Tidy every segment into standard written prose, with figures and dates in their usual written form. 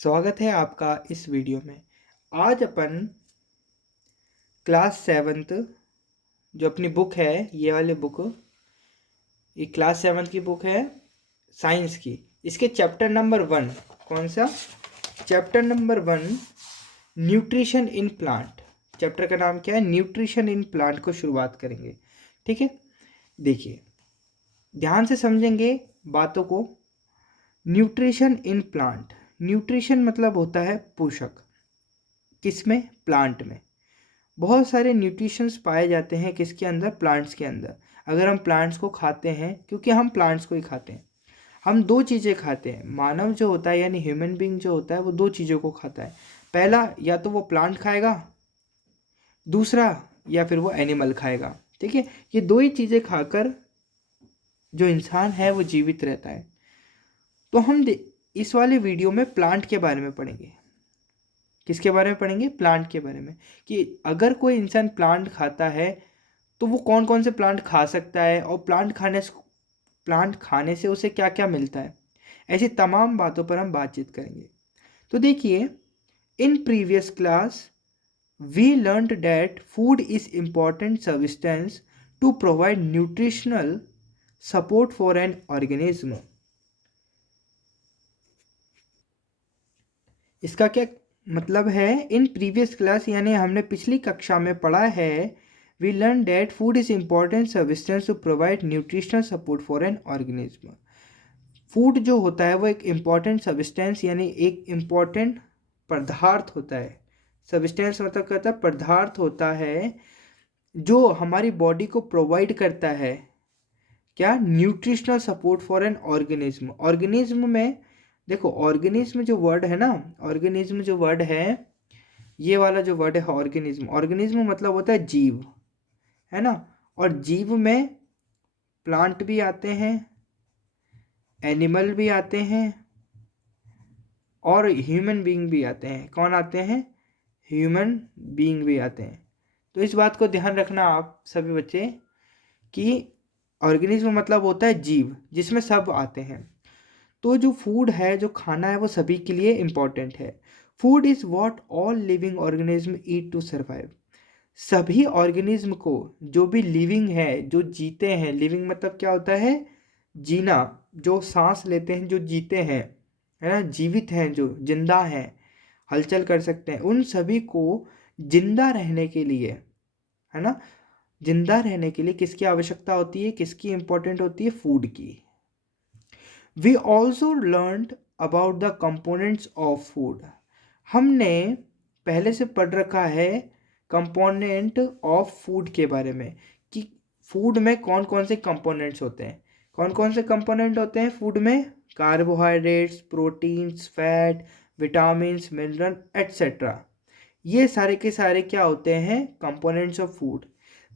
स्वागत है आपका इस वीडियो में। आज अपन क्लास सेवन्थ जो अपनी बुक है, ये वाली बुक, ये क्लास सेवन्थ की बुक है साइंस की। इसके चैप्टर नंबर 1, कौन सा chapter number 1, nutrition in plant. Chapter का नाम क्या है? न्यूट्रिशन इन प्लांट को शुरुआत करेंगे। ठीक है, देखिए ध्यान से समझेंगे बातों को। न्यूट्रिशन इन प्लांट, न्यूट्रिशन मतलब होता है पोषक। किसमें? प्लांट में। बहुत सारे न्यूट्रिशंस पाए जाते हैं किसके अंदर? प्लांट्स के अंदर। अगर हम प्लांट्स को खाते हैं, क्योंकि हम प्लांट्स को ही खाते हैं, हम दो चीज़ें खाते हैं। मानव जो होता है यानी ह्यूमन बीइंग जो होता है वो दो चीज़ों को खाता है। पहला, या तो वो प्लांट खाएगा, दूसरा या फिर वो एनिमल खाएगा। ठीक है, ये दो ही चीज़ें खाकर जो इंसान है वो जीवित रहता है। तो हम इस वाले वीडियो में प्लांट के बारे में पढ़ेंगे। किसके बारे में पढ़ेंगे? प्लांट के बारे में, कि अगर कोई इंसान प्लांट खाता है तो वो कौन कौन से प्लांट खा सकता है और प्लांट खाने से उसे क्या क्या मिलता है। ऐसी तमाम बातों पर हम बातचीत करेंगे। तो देखिए, in previous class we learned that food is important substance to provide nutritional support for an organism. इसका क्या मतलब है? इन प्रीवियस क्लास यानी हमने पिछली कक्षा में पढ़ा है, we learn that food is important substance to provide nutritional support for an organism. Food जो होता है वो एक इम्पॉर्टेंट सब्सटेंस यानी एक इम्पॉर्टेंट पदार्थ होता है। सब्सटेंस मतलब क्या होता है? पदार्थ होता है जो हमारी बॉडी को प्रोवाइड करता है क्या? Nutritional support for an organism. Organism में देखो, ऑर्गेनिज्म जो वर्ड है ना, ऑर्गेनिज्म जो वर्ड है, ये वाला जो वर्ड है ऑर्गेनिज्म, ऑर्गेनिज्म मतलब होता है जीव, है ना। और जीव में प्लांट भी आते हैं, एनिमल भी आते हैं और ह्यूमन बीइंग भी आते हैं। कौन आते हैं? ह्यूमन बीइंग भी आते हैं। तो इस बात को ध्यान रखना आप सभी बच्चे, कि ऑर्गेनिज्म मतलब होता है जीव जिसमें सब आते हैं। तो जो फूड है, जो खाना है, वो सभी के लिए इम्पॉर्टेंट है। Food is what all living organism eat to survive. सभी ऑर्गेनिज्म को, जो भी लिविंग है, जो जीते हैं, लिविंग मतलब क्या होता है? जीना, जो सांस लेते हैं, जो जीते हैं, है ना, जीवित हैं, जो जिंदा हैं, हलचल कर सकते हैं, उन सभी को जिंदा रहने के लिए, है ना, जिंदा रहने के लिए किसकी आवश्यकता होती है? किसकी इंपॉर्टेंट होती है? फूड की। We also learned about the components of food. हमने पहले से पढ़ रखा है कंपोनेंट ऑफ फूड के बारे में, कि फूड में कौन कौन से कंपोनेंट्स होते हैं। कौन कौन से कंपोनेंट होते हैं फूड में? Carbohydrates, proteins, fat, vitamins, mineral etcetera. ये सारे के सारे क्या होते हैं? Components of food.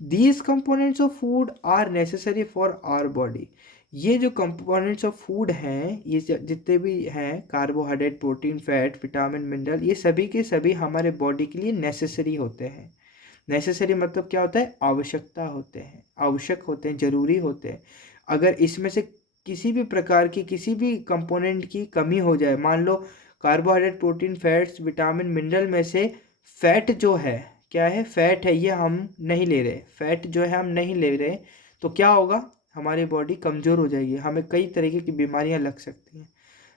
These components of food are necessary for our body. ये जो कंपोनेंट्स ऑफ फूड हैं, ये जितने भी हैं, carbohydrate, protein, fat, vitamin, mineral, ये सभी के सभी हमारे बॉडी के लिए नेसेसरी होते हैं। नेसेसरी मतलब क्या होता है? आवश्यकता होते हैं, आवश्यक होते हैं, जरूरी होते हैं। अगर इसमें से किसी भी प्रकार की, किसी भी कंपोनेंट की कमी हो जाए, मान लो carbohydrate, protein, fats, vitamin, mineral में से फैट जो है, क्या है? फैट है, ये हम नहीं ले रहे, फैट जो है हम नहीं ले रहे, तो क्या होगा? हमारी बॉडी कमज़ोर हो जाएगी, हमें कई तरीके की बीमारियां लग सकती हैं,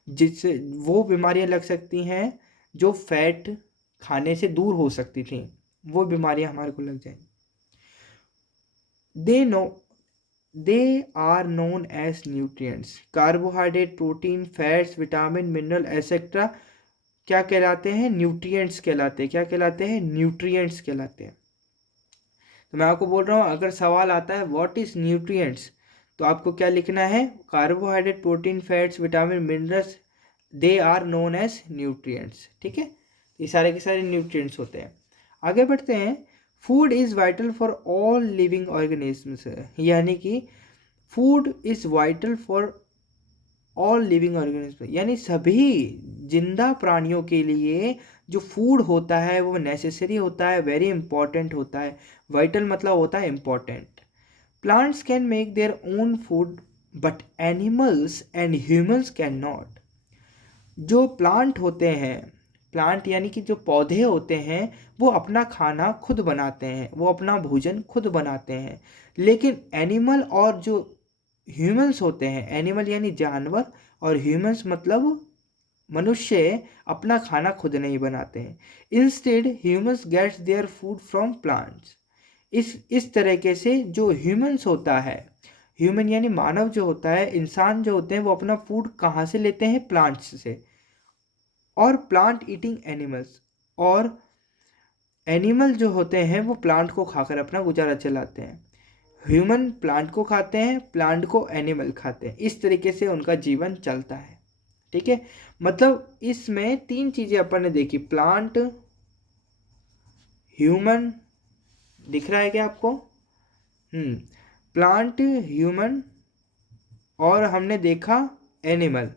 जिससे वो बीमारियां लग सकती हैं जो फैट खाने से दूर हो सकती थी, वो बीमारियां हमारे को लग जाएंगी। They know they are known as nutrients. Carbohydrate, protein, fats, vitamin, mineral etcetera क्या कहलाते हैं? न्यूट्रिएंट्स कहलाते हैं। क्या कहलाते हैं? न्यूट्रिएंट्स कहलाते हैं। तो मैं आपको बोल रहा हूँ, अगर सवाल आता है व्हाट इज न्यूट्रिएंट्स, तो आपको क्या लिखना है? Carbohydrate, protein, fats, vitamin, minerals, they are known as nutrients. ठीक है, ये सारे के सारे न्यूट्रिएंट्स होते हैं। आगे बढ़ते हैं। Food is vital for all living organisms, यानी कि food is vital for all living organism, यानी सभी जिंदा प्राणियों के लिए जो फूड होता है वो नेसेसरी होता है, वेरी इंपॉर्टेंट होता है। वाइटल मतलब होता है important. Plants can make their own food but animals and humans can not. जो प्लांट होते हैं, प्लांट यानी कि जो पौधे होते हैं, वो अपना खाना खुद बनाते हैं, वो अपना भोजन खुद बनाते हैं। लेकिन एनिमल और जो ह्यूमंस होते हैं, एनिमल यानी जानवर और ह्यूमंस मतलब मनुष्य, अपना खाना खुद नहीं बनाते हैं। Instead humans gets their food from plants. इस तरीके से जो ह्यूमंस होता है, ह्यूमन यानी मानव जो होता है, इंसान जो होते हैं, वो अपना फूड कहाँ से लेते हैं? प्लांट्स से। और प्लांट ईटिंग एनिमल्स, और एनिमल जो होते हैं वो प्लांट को खाकर अपना गुजारा चलाते हैं। ह्यूमन प्लांट को खाते हैं, प्लांट को एनिमल खाते हैं। इस तरीके से उनका जीवन चलता है। ठीक है, मतलब इसमें तीन चीजें अपन ने देखी, प्लांट, ह्यूमन, दिख रहा है क्या आपको? प्लांट, ह्यूमन, और हमने देखा एनिमल।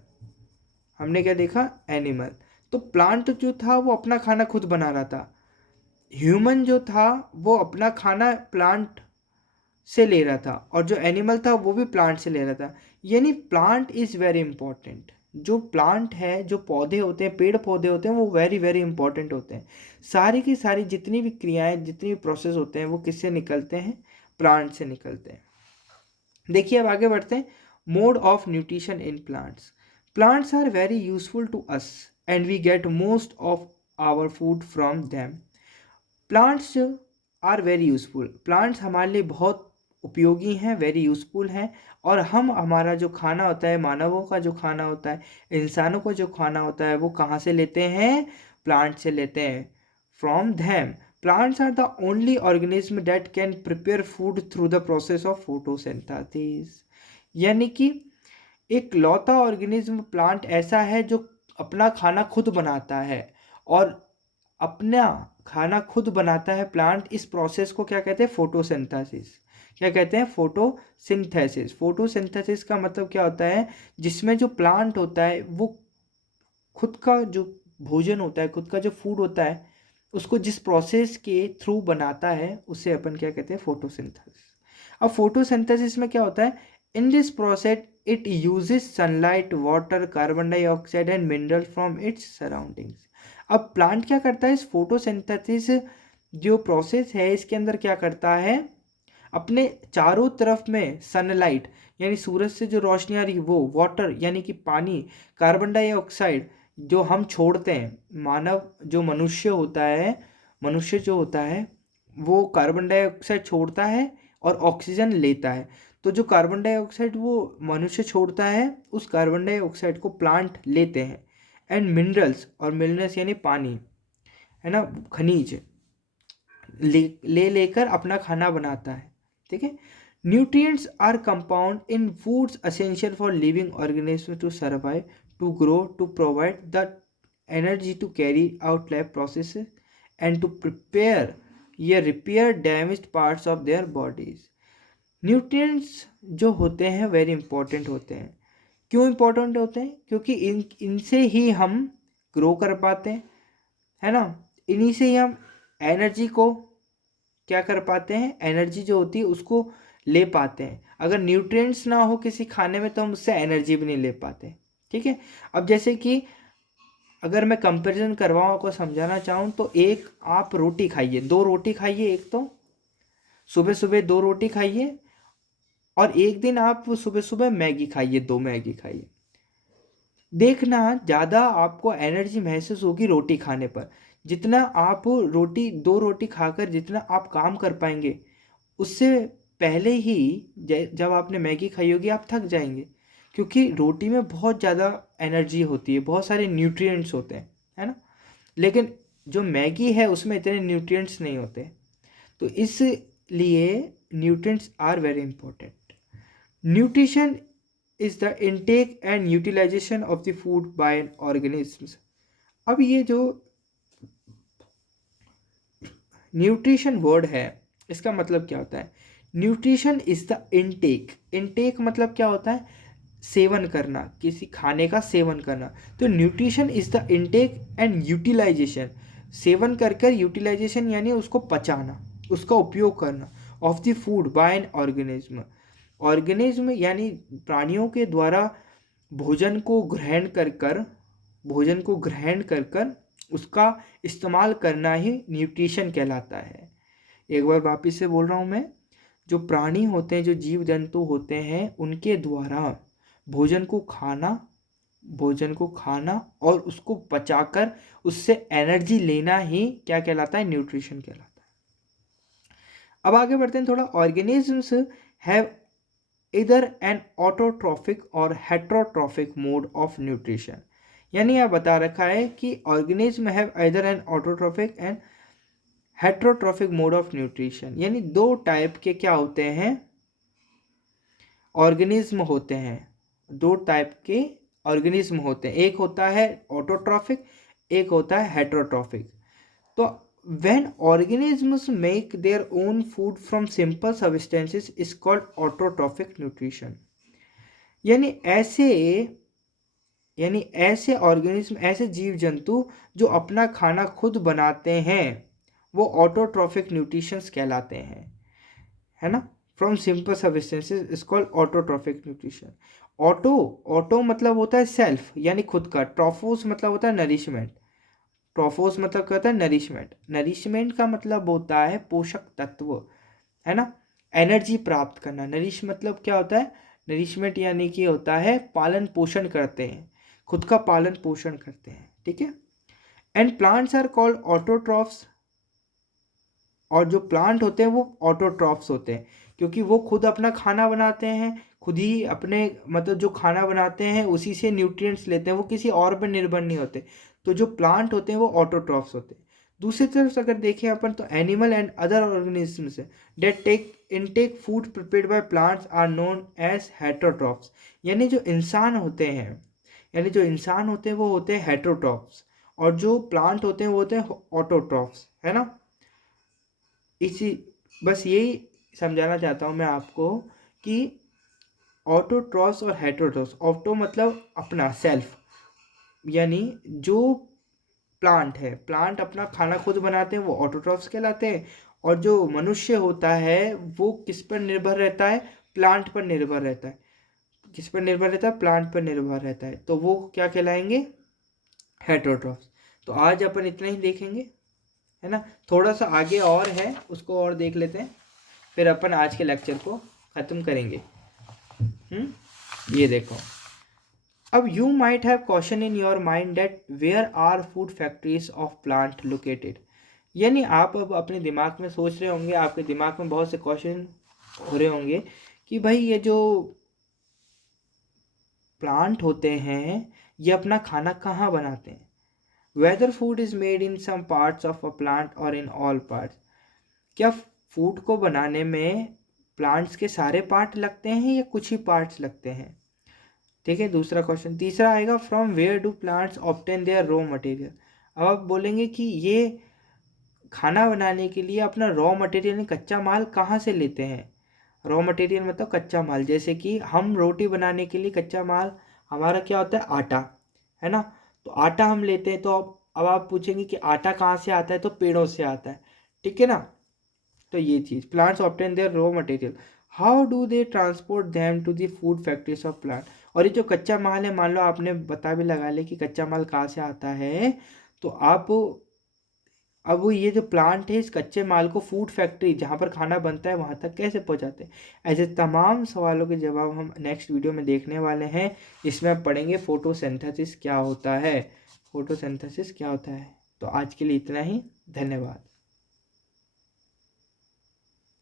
हमने क्या देखा? एनिमल। तो प्लांट जो था वो अपना खाना खुद बना रहा था, ह्यूमन जो था वो अपना खाना प्लांट से ले रहा था, और जो एनिमल था वो भी प्लांट से ले रहा था। यानी प्लांट इज़ वेरी इंपॉर्टेंट। जो प्लांट है, जो पौधे होते हैं, पेड़ पौधे होते हैं, वो वेरी वेरी इंपॉर्टेंट होते हैं। सारी की सारी जितनी भी क्रियाएं, जितनी भी प्रोसेस होते हैं, वो किससे निकलते हैं? प्लांट से निकलते हैं। देखिए अब आगे बढ़ते हैं। Mode of nutrition in plants. Plants are very useful to us and we get most of our food from them. Plants are very useful, plants हमारे लिए बहुत उपयोगी हैं, वेरी यूजफुल हैं। और हम, हमारा जो खाना होता है, मानवों का जो खाना होता है, इंसानों को जो खाना होता है, वो कहाँ से लेते हैं? प्लांट से लेते हैं। From them, plants are the only organism that can prepare food through the process of photosynthesis. यानी कि एक लौता ऑर्गेनिज्म प्लांट ऐसा है जो अपना खाना खुद बनाता है, और अपना खाना खुद बनाता है प्लांट। इस प्रोसेस को क्या कहते हैं? फोटोसिंथेसिस। क्या कहते हैं? फोटोसिंथेसिस। फोटोसिंथेसिस का मतलब क्या होता है? जिसमें जो प्लांट होता है वो खुद का जो भोजन होता है, खुद का जो फूड होता है, उसको जिस प्रोसेस के थ्रू बनाता है, उसे अपन क्या कहते हैं? फोटोसिंथेसिस। अब फोटोसिंथेसिस में क्या होता है? In this process it uses sunlight, water, carbon dioxide and mineral from its surroundings. अब प्लांट क्या करता है? इस फोटोसिंथेसिस जो प्रोसेस है, इसके अंदर क्या करता है? अपने चारों तरफ में सनलाइट यानी सूरज से जो रोशनी आ रही है वो, वाटर यानी कि पानी, कार्बन डाइऑक्साइड जो हम छोड़ते हैं, मानव जो मनुष्य होता है, मनुष्य जो होता है वो कार्बन डाइऑक्साइड छोड़ता है और ऑक्सीजन लेता है। तो जो कार्बन डाइऑक्साइड वो मनुष्य छोड़ता है, उस कार्बन डाइऑक्साइड को प्लांट लेते हैं। एंड मिनरल्स, और मिनरल्स यानी पानी, है ना, खनिज, लेकर अपना खाना बनाता है। ठीक है। Nutrients are compound in foods essential for living organism to survive, to grow, to provide the energy to carry out life process and to prepare या repair damaged parts of their bodies. Nutrients जो होते हैं very important होते हैं। क्यों important होते हैं? क्योंकि इनसे ही हम ग्रो कर पाते हैं, है ना। इन्हीं से ही हम एनर्जी को क्या कर पाते हैं? एनर्जी जो होती है उसको ले पाते हैं। अगर न्यूट्रिएंट्स ना हो किसी खाने में तो हम उससे एनर्जी भी नहीं ले पाते। ठीक है। अब जैसे कि अगर मैं कंपैरिजन करवाऊँ, आपको समझाना चाहूँ, तो एक आप रोटी खाइए, दो रोटी खाइए, एक तो सुबह सुबह दो रोटी खाइए, और एक दिन आप सुबह सुबह मैगी खाइए, दो मैगी खाइए। देखना ज़्यादा आपको एनर्जी महसूस होगी रोटी खाने पर। जितना आप रोटी, दो रोटी खाकर जितना आप काम कर पाएंगे, उससे पहले ही जब आपने मैगी खाई होगी आप थक जाएंगे, क्योंकि रोटी में बहुत ज़्यादा एनर्जी होती है, बहुत सारे न्यूट्रिएंट्स होते हैं, है ना। लेकिन जो मैगी है उसमें इतने न्यूट्रिएंट्स नहीं होते। तो इसलिए nutrients are very important. Nutrition is the intake and utilization of the food by an organisms. अब ये जो न्यूट्रिशन वर्ड है, इसका मतलब क्या होता है? Nutrition is the intake. Intake मतलब क्या होता है? सेवन करना, किसी खाने का सेवन करना। तो nutrition is the intake and utilization, सेवन कर कर, यूटिलाइजेशन यानी उसको पचाना, उसका उपयोग करना, of the food by an organism. Organism यानी प्राणियों के द्वारा भोजन को ग्रहण कर कर भोजन को ग्रहण कर कर उसका इस्तेमाल करना ही न्यूट्रिशन कहलाता है। एक बार वापिस से बोल रहा हूँ मैं, जो प्राणी होते हैं, जो जीव जंतु होते हैं, उनके द्वारा भोजन को खाना और उसको पचाकर उससे एनर्जी लेना ही क्या कहलाता है, न्यूट्रिशन कहलाता है। अब आगे बढ़ते हैं थोड़ा। Organisms have either an autotrophic और हेट्रोट्रॉफिक मोड ऑफ न्यूट्रिशन। यानी यह बता रखा है कि organism have either an autotrophic and heterotrophic mode of nutrition, यानी दो टाइप के क्या होते हैं, ऑर्गेनिज्म होते हैं। दो टाइप के ऑर्गेनिज्म होते हैं, एक होता है ऑटोट्रॉफिक, एक होता है हेट्रोट्रॉफिक। तो when organisms make their own food from simple substances is called autotrophic nutrition। यानी ऐसे ऑर्गेनिज्म, ऐसे जीव जंतु जो अपना खाना खुद बनाते हैं, वो ऑटोट्रॉफिक न्यूट्रिशंस कहलाते हैं, है ना। From simple substances is called autotrophic nutrition. Auto मतलब होता है सेल्फ, यानी खुद का। ट्रॉफोस मतलब होता है नरिशमेंट। ट्रॉफोस मतलब क्या होता है, नरिशमेंट। नरिशमेंट का मतलब होता है पोषक तत्व, है ना, एनर्जी प्राप्त करना। नरिश मतलब क्या होता है, नरिशमेंट यानी कि होता है पालन पोषण करते हैं, खुद का पालन पोषण करते हैं, ठीक है। And plants are called autotrophs. और जो प्लांट होते हैं वो ऑटोट्रॉफ्स होते हैं, क्योंकि वो खुद अपना खाना बनाते हैं, खुद ही अपने मतलब जो खाना बनाते हैं उसी से न्यूट्रिएंट्स लेते हैं, वो किसी और पर निर्भर नहीं होते। तो जो प्लांट होते हैं वो ऑटोट्रॉफ्स होते हैं। दूसरी तरफ से अगर देखें अपन, तो animal and other organisms that take food prepared by plants are known as heterotrophs. यानी जो इंसान होते हैं, वो होते हैं हेटरोट्रॉफ्स, और जो प्लांट होते हैं वो होते हैं ऑटोट्रॉफ्स, है ना। इसी बस यही समझाना चाहता हूँ मैं आपको कि ऑटोट्रॉफ्स और हेटरोट्रॉफ्स। ऑटो मतलब अपना सेल्फ, यानी जो प्लांट है, प्लांट अपना खाना खुद बनाते हैं, वो ऑटोट्रॉफ्स कहलाते हैं। और जो मनुष्य होता है वो किस पर निर्भर रहता है, प्लांट पर निर्भर रहता है। किस पर निर्भर रहता है, प्लांट पर निर्भर रहता है, तो वो क्या कहलाएंगे, हेटरोट्रॉफ्स। तो आज अपन इतना ही देखेंगे, है ना। थोड़ा सा आगे और है, उसको और देख लेते हैं, फिर अपन आज के लेक्चर को ख़त्म करेंगे। ये देखो, अब you might have question in your mind that where are food factories of plant located. यानी आप अब अपने दिमाग में सोच रहे होंगे, आपके दिमाग में बहुत से क्वेश्चन हो रहे होंगे कि भाई ये जो प्लांट होते हैं ये अपना खाना कहाँ बनाते हैं। Whether food is made in some parts of a plant और इन ऑल पार्ट्स। क्या फूड को बनाने में प्लांट्स के सारे पार्ट लगते हैं या कुछ ही पार्ट्स लगते हैं, ठीक है। दूसरा क्वेश्चन, तीसरा आएगा, from where do plants obtain their raw material. अब आप बोलेंगे कि ये खाना बनाने के लिए अपना रॉ मटेरियल यानी कच्चा माल कहाँ से लेते हैं। रॉ मटेरियल मतलब कच्चा माल, जैसे कि हम रोटी बनाने के लिए कच्चा माल हमारा क्या होता है, आटा, है ना। तो आटा हम लेते हैं, तो अब आप पूछेंगे कि आटा कहाँ से आता है, तो पेड़ों से आता है, ठीक है ना। तो ये चीज़, plants obtain their raw material, how do they transport them to the food factories of plant. और ये जो कच्चा माल है, मान लो आपने बता भी लगा ले कि कच्चा माल कहाँ से आता है, तो आप अब वो ये जो प्लांट है इस कच्चे माल को फूड फैक्ट्री जहाँ पर खाना बनता है वहाँ तक कैसे पहुँचाते हैं। ऐसे तमाम सवालों के जवाब हम नेक्स्ट वीडियो में देखने वाले हैं, जिसमें हम पढ़ेंगे फोटोसिंथेसिस क्या होता है। तो आज के लिए इतना ही, धन्यवाद।